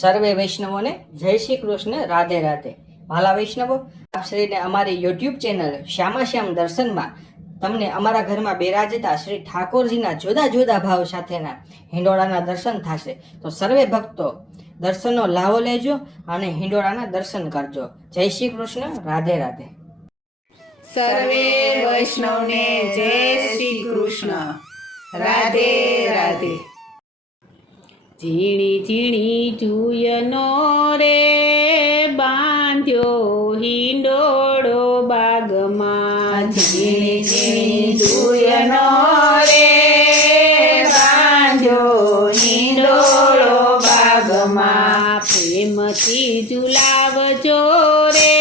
સર્વે વૈષ્ણવોને જય શ્રી કૃષ્ણ, રાધે રાધે. ભાલા વૈષ્ણવો, આપ શ્રીને અમારી યુટ્યુબ ચેનલ શ્યામાશ્યામ દર્શનમાં તમને અમારા ઘરમાં બિરાજતા શ્રી ઠાકોરજીના જુદા જુદા ભાવ સાથેના હિંડોળાના દર્શન થશે. તો સર્વે ભક્તો દર્શનનો લાવો લેજો અને હિંડોળાના દર્શન કરજો. જય શ્રી કૃષ્ણ, રાધે રાધે. સર્વે વૈષ્ણવને જય શ્રી કૃષ્ણ, રાધે રાધે. ઝીણી ઝીણી ચૂયનો રે બાંધ્યો હિંડોળો બાગમાં. ઝીણી ઝીણી ચૂયનો રે બાંધ્યો હિંડોળો બાગમાં. પ્રેમથી ઝુલાવજો રે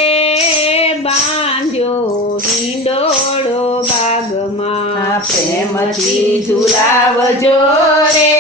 બાંધ્યો હિંડોળો બાગમાં. પ્રેમથી ઝુલાવજો રે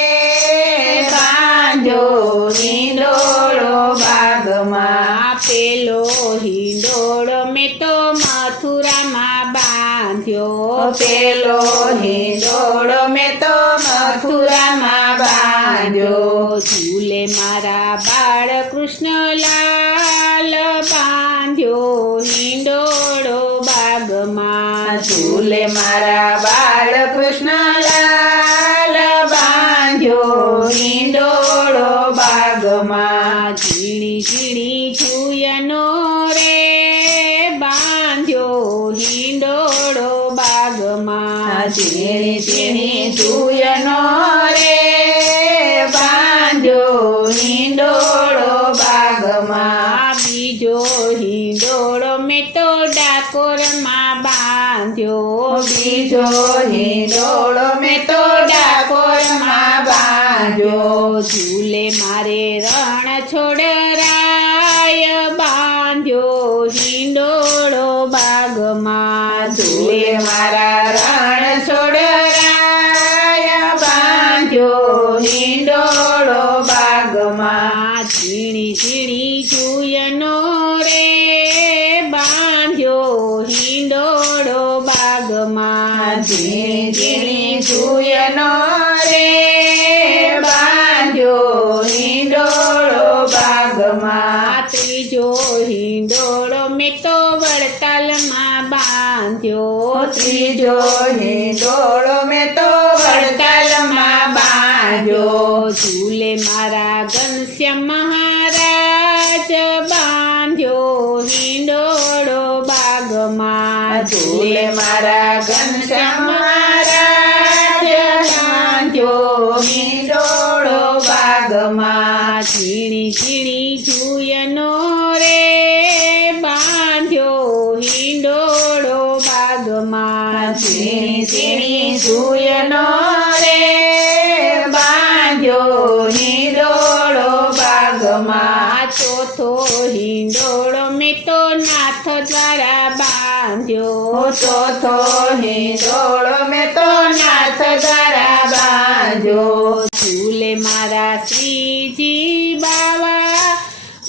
બાંધ્યો હિંડોળો બાગમાં. પેલો હિંડોળો મેં તો મથુરામાં બાંધ્યો. પેલો હિંડોળો મેં તો મથુરામાં બાંધ્યો. ઝૂલે મારા બાળ કૃષ્ણલાલ બાંધ્યો હિંડોળો બાગમાં. ઝૂલે મારા બાળ કૃષ્ણલાલ બાંધ્યો હિંડોળો બાગમાં. ઝીણી ઝીણી ચૂયનો રે બાંધ્યો હિંડોળો બાગમાં. ઝીણી ઝીણી ચૂયનો રે બાંધ્યો હિંડોળો બાગમાં. બીજો હિંડોળો મેં તો ડાકોરમાં બાંધ્યો. બીજો હિંડોળો મેં તો ડાકોરમાં બાંધ્યો. ઝૂલે મારે રણ છોડરાય બાંધ્યો હિંડોળો બાગમાં. ઝૂલે મારા રણ છોડરાય બાંધ્યો હિંડોળો બાગમાં. ઝીણી ઝીણી ચૂયનો રે બાંધ્યો હિંડોળો બાગમાં. ઝીણી ઝીણી ચૂયનો રે બાંધ્યો હિંડોળો બાગમાં. ત્રીજો હિંડોળો મેં તો વડતાલમાં બાંધ્યો. ત્રીજો હિંડોળો મેં તો વડતાલમાં બાંધ્યો. ઝૂલે મારા ઘનશ્યામ મહારાજ બાંધ્યો હિંડોળો બાગમાં. ઝૂલે મારા ઘનશ્યામ મહારાજ બાંધ્યો હિંડોળો બાગમાં. ઝીણી ઝીણી ચૂયનો રે બાંધ્યો હિંડોળો બાગમાં. ઝીણી ઝીણી ચૂયનો રે બાંધ્યો હિંડોળો બાગમાં. ચોથો હિંડોળો મેં તો નાથ દ્વારા બાંધ્યો. ચોથો હિંડોળો મેં તો નાથ દ્વારા બાંધ્યો. ઝૂલે મારા શ્રીજી બાવા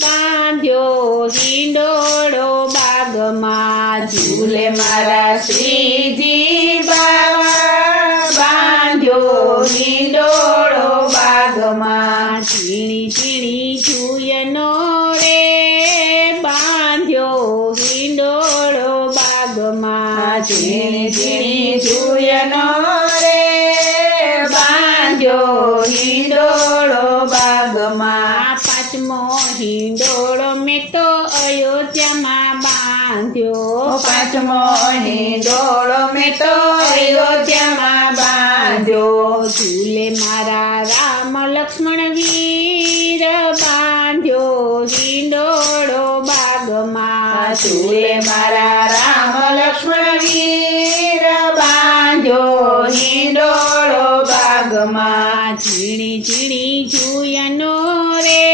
બાંધ્યો હિંડોળો બાગમાં. ઝૂલે મારા શ્રીજી બાવા બાંધ્યો હિંડોળો બાગમાં. ઝીણી ઝીણી ચૂયનો રે બાંધ્યો હિંડોળો બાગમાં. ઝીણી ઝીણી ચૂયનો રે બાંધ્યો હિંડોળો બાગમાં. પાંચમો હિંડોળો મેં તો અયોધ્યામાં બાંધ્યો. પાંચમો હિંડોળો મેં તો અયોધ્યામાં બાંધ્યો. ઝૂલે મારા રામ લક્ષ્મણ વીર બાંધ્યો હિંડોળો બાગમાં. ઝૂલે મારા રામ લક્ષ્મણ વીર બાંધ્યો હિંડોળો બાગમાં. ઝીણી ઝીણી ચૂયનો રે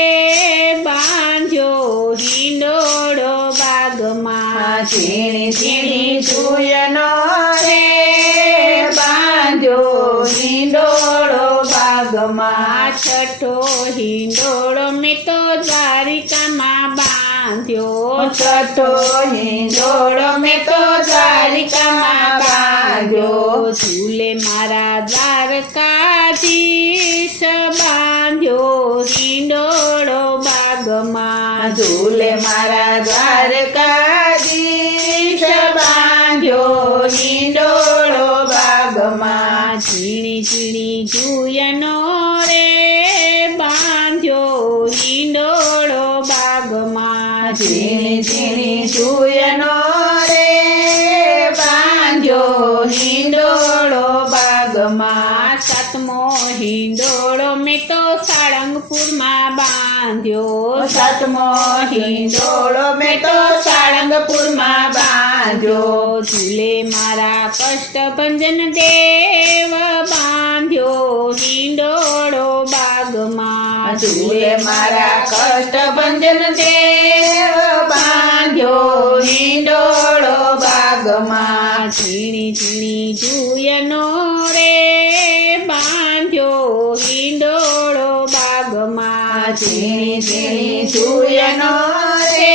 બાંધ્યો હિંડોળો બાગમાં. ઝીણી ઝીણી ચૂયનો રે બાંધ્યો હિંડોળો બાગમાં. છઠ્ઠો હિંડોળો મેં તો દ્વારિકામાં બાંધ્યો. છઠ્ઠો હિંડોળો મેં તો દ્વારિકામાં બાંધ્યો. ઝૂલે મારા દ્વારકાધીશ બાંધ્યો હિંડોળો સાતમો હિંડોળો મેં તો સાળંગપુરમાં બાંધ્યો ઝૂલે મારા કષ્ટભંજન દેવ બાંધ્યો હિંડોળો બાગમાં ઝૂલે મારા કષ્ટભંજન દેવ બાંધ્યો હિંડોળો બાગમાં ઝીણી ઝીણી જુયનો રે બાંધ્યો હિંડોળો બાગમાં ઝીણી ઝીણી જુયનો રે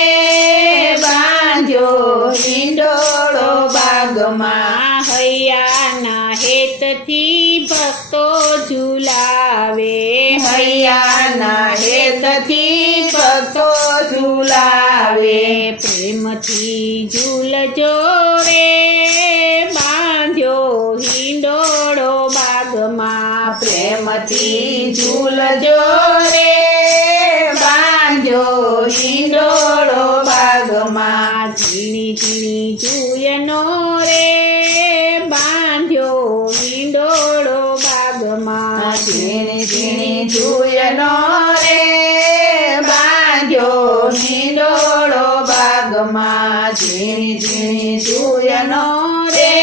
બાંધ્યો હિંડોળો બાગમાં હૈયાના હેતથી ભક્તો ઝુલાવે હૈયાના હેતથી ભક્તો ઝુલાવે પ્રેમથી ઝૂલજો રે બાંધ્યો હિંડોળો બાગમાં પ્રેમથી ઝૂલજો રે બાંધ્યો હિંડોળો બાગમાં ઝીણી ઝીણી જુયનો રે બાંધ્યો હિંડોળો બાગમાં ઝીણી ઝીણી જુયનો રે બાંધ્યો હિંડોળો બાગમાં ઝીણી ઝીણી જુયનો રે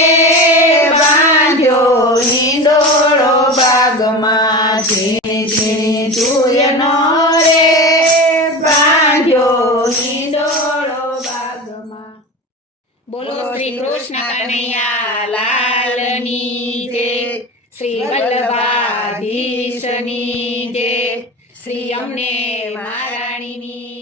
બાંધ્યો હિંડોળો બાગમાં ઝીણી ઝીણી જુયનો રે બાંધ્યો હિંડોળો બાગમાં. બોલો શ્રી કૃષ્ણ કનૈયા લાલની જય, શ્રી વલ્લભાધીશની જય, શ્રી અમને મહારાણીની